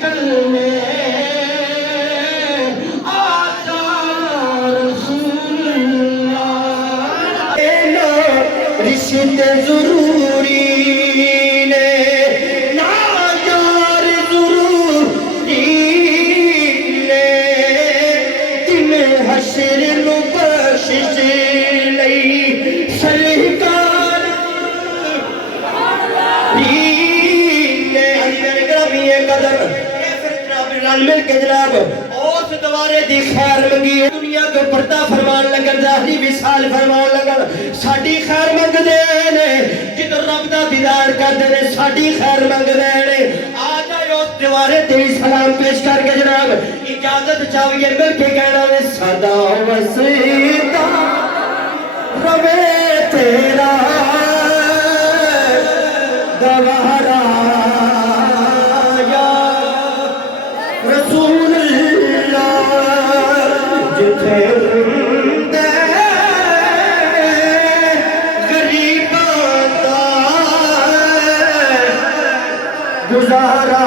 نکلنے آجا رسول اللہ رشتے ضروری نے ناجار ضروری نے تم حشر نو بخشش لئی سرکار رل مل کے جناب اس دوارے دی خیر منگی دنیا تو پردہ فرمان لگن ظاہری وصال فرمان لگن ساڈی خیر منگ دے نے جدو رب دا دیدار کر دے نے ساڈی خیر منگ دے نے آ جائے اس دوارے تے سلام پیش کر کے جناب اجازت چاہیے مل کے کہنا ہے صدا وسیدہ روے تیرا گوہرا رسول اللہ جتھے ہندے غریباں دا گزارا